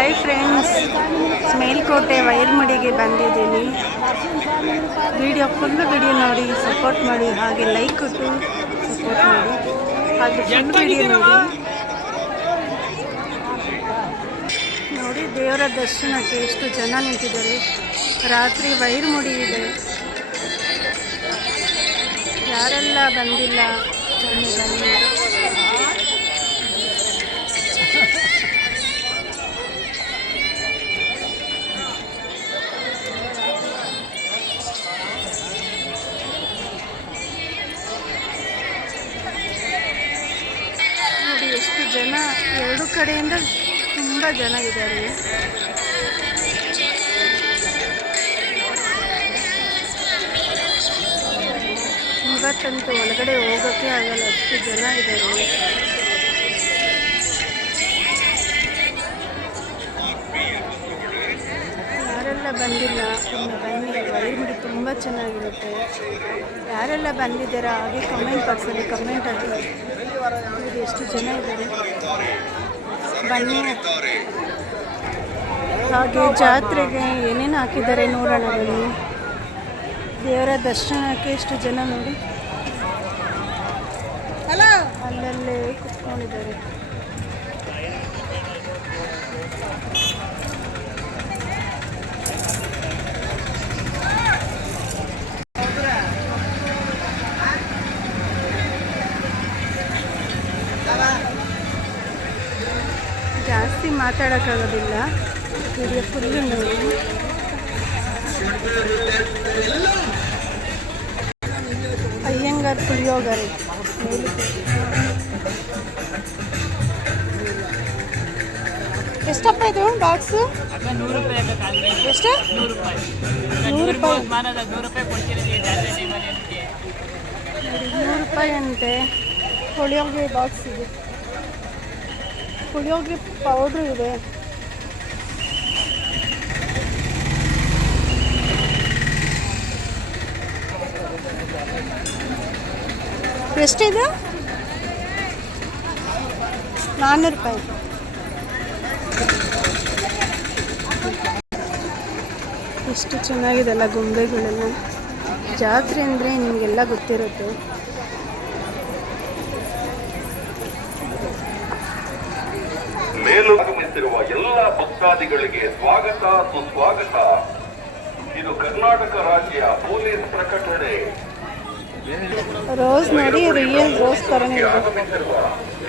Hi friends, Melkote ವೈರ್ಮಡಿಗೆ ಬಂದಿದ್ದೀನಿ. Full video ನೋಡಿ support ಮಾಡಿ, ಹಾಗೆ ಲೈಕ್ ಕೊಟ್ಟು ಸಪೋರ್ಟ್ ಮಾಡಿ, ಹಾಗೆ ಫುಲ್ ವಿಡಿಯೋ ನೋಡಿ. ದೇವರ ದರ್ಶನಕ್ಕೆ ಎಷ್ಟು ಜನ ನಿಂತಿದ್ದಾರೆ. ರಾತ್ರಿ ವೈರ್ಮುಡಿ ಇದೆ. ಯಾರೆಲ್ಲ ಬಂದಿಲ್ಲ ಬನ್ನಿ. ನೋಡಿ ಎಷ್ಟು ಜನ, ಎರಡು ಕಡೆಯಿಂದ ತುಂಬ ಜನ ಇದ್ದಾರೆ. ಇವತ್ತಂತೂ ಒಳಗಡೆ ಹೋಗೋಕ್ಕೆ ಆಗಲ್ಲ, ಅಷ್ಟು ಜನ ಇದ್ದಾರೆ. ಯಾರೆಲ್ಲ ಬಂದಿಲ್ಲ ಬನ್ನಿ, ವೈರ್ಮುಡಿ ತುಂಬ ಚೆನ್ನಾಗಿರುತ್ತೆ. ಯಾರೆಲ್ಲ ಬಂದಿದ್ದೀರಾ ಹಾಗೆ ಕಮೆಂಟ್ ಬಾಕ್ಸಲ್ಲಿ ಕಮೆಂಟ್ ಹಾಕಿ. ಎಷ್ಟು ಜನ ಇದ್ದಾರೆ ಬನ್ನಿ. ಹಾಗೆ ಜಾತ್ರೆಗೆ ಏನೇನು ಹಾಕಿದ್ದಾರೆ ನೋಡೋಣ ಬನ್ನಿ. ದೇವರ ದರ್ಶನಕ್ಕೆ ಎಷ್ಟು ಜನ ನೋಡಿ, ಅಲ್ಲಲ್ಲೇ ಕುತ್ಕೊಂಡಿದ್ದಾರೆ. ಜಾಸ್ತಿ ಮಾತಾಡೋಕ್ಕಾಗೋದಿಲ್ಲ, ವಿಡಿಯೋ ಫುಲ್ಲು ನೋಡಿ. ಅಯ್ಯಂಗಾರ್ ಪುಳಿಯೋಗರೆ ಎಷ್ಟಪ್ಪ ಇದು ಬಾಕ್ಸು? ಎಷ್ಟು? 100 ರೂಪಾಯಿ ಅಂತೆ. ಪುಳಿಯೋಗರೆ ಬಾಕ್ಸ್ ಇದೆ, ಪುಳಿಯೋಗರೆ ಪೌಡ್ರು ಇದೆ. ಎಷ್ಟಿದೆ? 400 ರೂಪಾಯಿ. ಎಷ್ಟು ಚೆನ್ನಾಗಿದೆಲ್ಲ ಗೊಂಬೆಗಳೆಲ್ಲ. ಜಾತ್ರೆ ಅಂದರೆ ನಿಮಗೆಲ್ಲ ಗೊತ್ತಿರುತ್ತೆ. ಮೇಲಾಗಮಿಸಿರುವ ಎಲ್ಲ ಭಕ್ತಾದಿಗಳಿಗೆ ಸ್ವಾಗತ ಸುಸ್ವಾಗತ. ಇದು ಕರ್ನಾಟಕ ರಾಜ್ಯ ಪೊಲೀಸ್ ಪ್ರಕಟಣೆ. ರೋಸ್ ನೋಡಿ, ರಿಯಲ್ ರೋಸ್ ಥರನೇ ಇದೆ.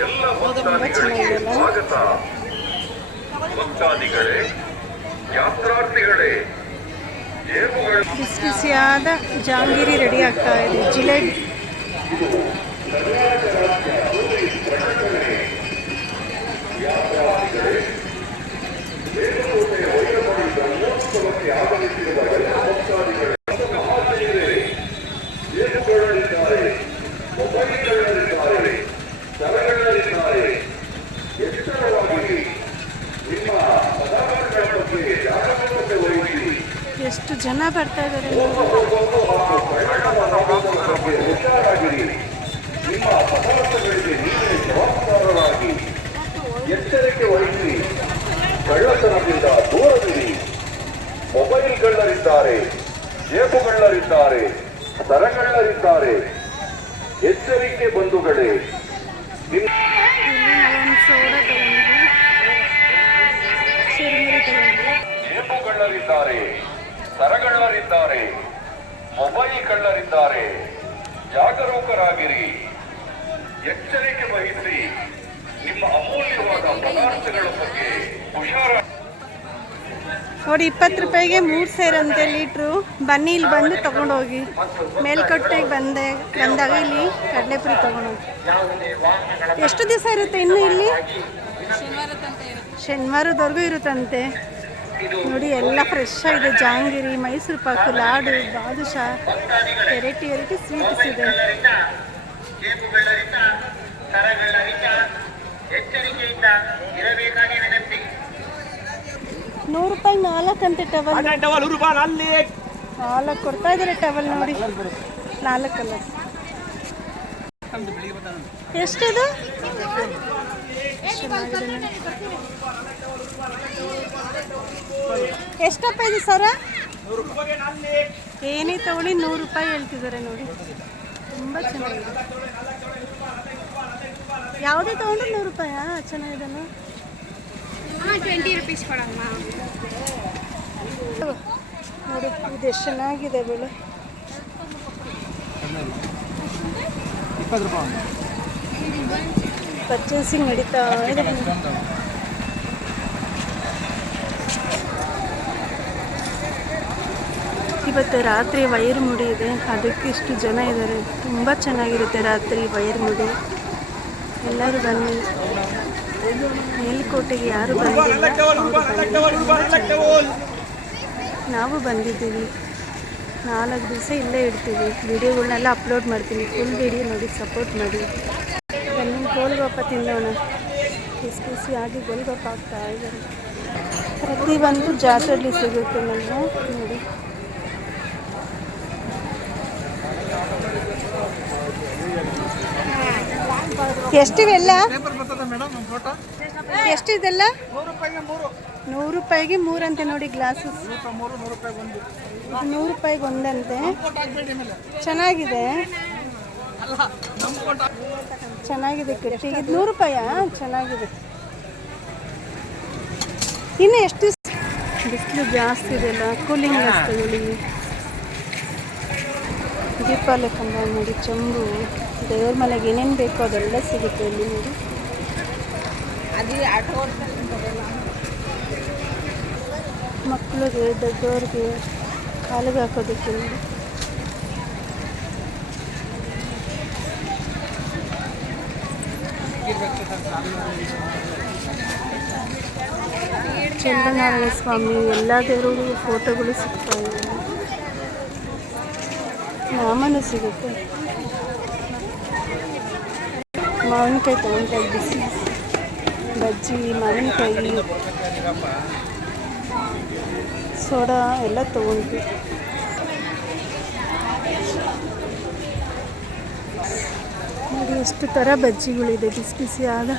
ಎಲ್ಲ ಭಕ್ತಾದಿಗಳಿಗೆ ಸ್ವಾಗತ. ಭಕ್ತಾದಿಗಳೇ, ಯಾತ್ರಾರ್ಥಿಗಳೇ, ಬಿಸಿ ಬಿಸಿಯಾದ ಜಾಂಗೀರಿ ರೆಡಿ ಆಗ್ತಾ ಇದೆ. ಜಿಲೇಬಿ ಎಷ್ಟು ಜನ ಬರ್ತಾ ಇದ್ದಾರೆ. ನಿಮ್ಮ ಪದಾರ್ಥಗಳಿಗೆ ನೀವೇ ಜವಾಬ್ದಾರರಾಗಿ ಎಚ್ಚರಿಕೆ ವಹಿಸಿ. ಕಳ್ಳತನದಿಂದ ದೂರವಿರಿ. ಮೊಬೈಲ್ಗಳರಿದ್ದಾರೆ, ಜೇಬುಗಳರಿದ್ದಾರೆ, ಸರಗಳರಿದ್ದಾರೆ. ಎಚ್ಚರಿಕೆ ಬಂಧುಗಳೇ. ಜೇಬುಗಳರಿದ್ದಾರೆ, ಸರಗಳರಿದ್ದಾರೆ, ಮೊಬೈಲ್ ಕಳ್ಳರಿದ್ದಾರೆ. ಜಾಗರೂಕರಾಗಿರಿ, ಎಚ್ಚರಿಕೆ ವಹಿಸಿ. ನಿಮ್ಮ ಅಮೂಲ್ಯವಾದ ಪದಾರ್ಥಗಳ ಬಗ್ಗೆ ಹುಷಾರ ನೋಡಿ. 20 ರೂಪಾಯಿಗೆ 3 ಸೇರಂತೆ ಲೀಟ್ರು. ಬನ್ನಿ, ಇಲ್ಲಿ ಬಂದು ತಗೊಂಡೋಗಿ. ಮೇಲ್ಕೋಟೆಗೆ ಬಂದಾಗ ಇಲ್ಲಿ ಕಡಲೆಪುರಿ ತಗೊಂಡೋಗಿ. ಎಷ್ಟು ದಿವಸ ಇರುತ್ತೆ ಇನ್ನು ಇಲ್ಲಿ? ಶನಿವಾರದವರೆಗೂ ಇರುತ್ತಂತೆ. ನೋಡಿ, ಎಲ್ಲ ಫ್ರೆಶ್ ಆಗಿದೆ. ಜಾಂಗಿರಿ, ಮೈಸೂರು ಪಾಕು, ಲಾಡು, ಬಾದುಷಾ, ವೆರೈಟಿ ಸ್ವೀಟ್ಸ್ ಇದೆ. ₹100 4 ಅಂತೆ ಟವಲ್. 4 ಕೊಡ್ತಾ ಇದ್ದಾರೆ ಟವಲ್ ನೋಡಿ. 4 ಕಲರ್. ಎಷ್ಟಿದು? ಎಷ್ಟಪ್ಪ ಇದು ಸರ? ಏನೇ ತಗೊಳ್ಳಿ 100 ರೂಪಾಯಿ ಹೇಳ್ತಿದ್ದಾರೆ ನೋಡಿ. ತುಂಬ ಚೆನ್ನಾಗಿದೆ. ಯಾವುದೇ ತೊಗೊಂಡ್ರೆ 100 ರೂಪಾಯಾ? ಚೆನ್ನಾಗಿದೆಲ್ಲ. 20 rupees ಕೊಡಮ್ಮ. ನೋಡಿ ಇದು ಎಷ್ಟು ಚೆನ್ನಾಗಿದೆ ಬೆಳೆ. 20 ರೂಪಾಯಿ ಪರ್ಚೇಸಿಂಗ್ ನಡೀತಾ ಇದೆ. ಇವತ್ತು ರಾತ್ರಿ ವೈರ್ ಮುಡಿ ಇದೆ, ಅದಕ್ಕೆ ಇಷ್ಟು ಜನ ಇದ್ದಾರೆ. ತುಂಬ ಚೆನ್ನಾಗಿರುತ್ತೆ ರಾತ್ರಿ ವೈರ್ ಮುಡಿ. ಎಲ್ಲರೂ ಬನ್ನಿ. ಮೇಲ್ಕೋಟೆಗೆ ಯಾರು ಬಂದಿಲ್ಲ, ನಾವು ಬಂದಿದ್ದೀವಿ. 4 ದಿವಸ ಇಲ್ಲೇ ಇಡ್ತೀವಿ. ವಿಡಿಯೋಗಳನ್ನೆಲ್ಲ ಅಪ್ಲೋಡ್ ಮಾಡ್ತೀನಿ. ಫುಲ್ ವಿಡಿಯೋ ನೋಡಿ, ಸಪೋರ್ಟ್ ಮಾಡಿ. ಬನ್ನಿ ಗೋಲ್ಗಪ್ಪ ತಿನ್ನೋಣ. ಬಿಸಿ ಗೋಲ್ಗಪ್ಪ ಆಗ್ತಾ ಇದ್ದಾರೆ. ಪ್ರತಿಯೊಂದು ಜಾತ್ರೆಯಲ್ಲಿ ಸಿಗುತ್ತೆ ನಮಗೆ ನೋಡಿ. ಎಷ್ಟಿವೆಲ್ಲ? ಎಷ್ಟಿದೆಲ್ಲ? 100 ರೂಪಾಯಿಗೆ 3 ಅಂತೆ ನೋಡಿ ಗ್ಲಾಸಸ್. 100 ರೂಪಾಯಿಗೆ ಒಂದಂತೆ. ಚೆನ್ನಾಗಿದೆ, ಚೆನ್ನಾಗಿದೆ. ಕಟ್ಟಿ 100 ರೂಪಾಯಾ? ಚೆನ್ನಾಗಿದೆ. ಇನ್ನು ಎಷ್ಟು ಬಿಸಿಲು ಜಾಸ್ತಿ ಇದೆಯಲ್ಲ, ಕೂಲಿಂಗ್ ಗ್ಲಾಸ್ ತಗೊಳ್ಳಿ. ದೀಪಾವಳಿ ಕಂಬ ನೋಡಿ, ಚಂಬು, ದೇವ್ರ ಮನೆಗೆ ಏನೇನು ಬೇಕೋ ಅದೆಲ್ಲ ಸಿಗುತ್ತೆ ಇಲ್ಲಿ ನೋಡಿ. ಮಕ್ಕಳಿಗೆ, ದೊಡ್ಡವ್ರಿಗೆ ಕಾಲಿಗೆ ಹಾಕೋದಕ್ಕೆ ನೋಡಿ. ಚಂದ್ರನಾರಾಯಣ ಸ್ವಾಮಿ ಎಲ್ಲ ದೇವರುಗಳು ಫೋಟೋಗಳು ಸಿಗ್ತಾ ಇವೆ. ನಾಮನೂ ಸಿಗುತ್ತೆ. ಮಾವಿನಕಾಯಿ ತಗೊಂಡ್ರೆ ಬಿಸಿ ಬಜ್ಜಿ, ಮಾವಿನಕಾಯಿ, ಸೋಡಾ ಎಲ್ಲ ತೊಗೊಂಡ್ವಿ. ನೋಡಿ ಎಷ್ಟು ಥರ ಬಜ್ಜಿಗಳಿದೆ, ಬಿಸಿ ಬಿಸಿಯಾದ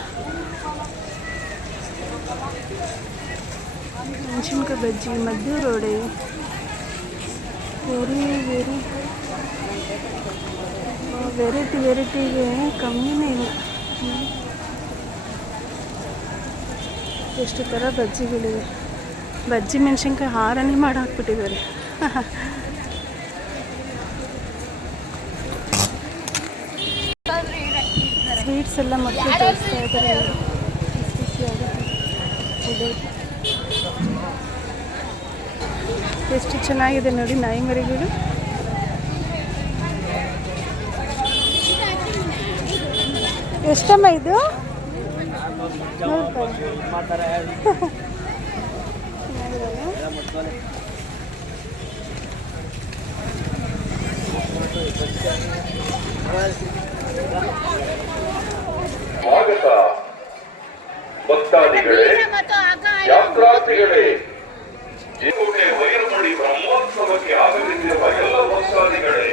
ಮೆಣಸಿನ್ಕಾಯಿ ಬಜ್ಜಿ, ಮದ್ದೂರು ವಡೆ, ವೆರೈಟಿಗೆ ಕಮ್ಮಿನೇ ಇಲ್ಲ. ಎಷ್ಟು ಥರ ಬಜ್ಜಿಗಳಿವೆ. ಬಜ್ಜಿ ಮೆಣಸಿನ್ಕಾಯಿ ಹಾರನೇ ಮಾಡಿ ಹಾಕ್ಬಿಟ್ಟಿದ್ದಾರೆ. ಸ್ವೀಟ್ಸ್ ಎಲ್ಲ ಮಕ್ಕಳು ತೋರಿಸ್ತಾ ಇದ್ದಾರೆ. ಎಷ್ಟು ಚೆನ್ನಾಗಿದೆ ನೋಡಿ ನಾಯಿ ಮರಿಗಳು. ಎಷ್ಟಮ್ಮ ಇದು? 100 ರೂಪಾಯಿ. ಸ್ವಾಗತ ಭಕ್ತಾದಿಗಳೇ, ಯಾತ್ರಾರ್ಥಿಗಳೇ, ಕೋಟೆ ವೈರಮುಡಿ ಬ್ರಹ್ಮೋತ್ಸವಕ್ಕೆ ಆಗಮಿಸಿರುವ ಎಲ್ಲ ಭಕ್ತಾದಿಗಳೇ,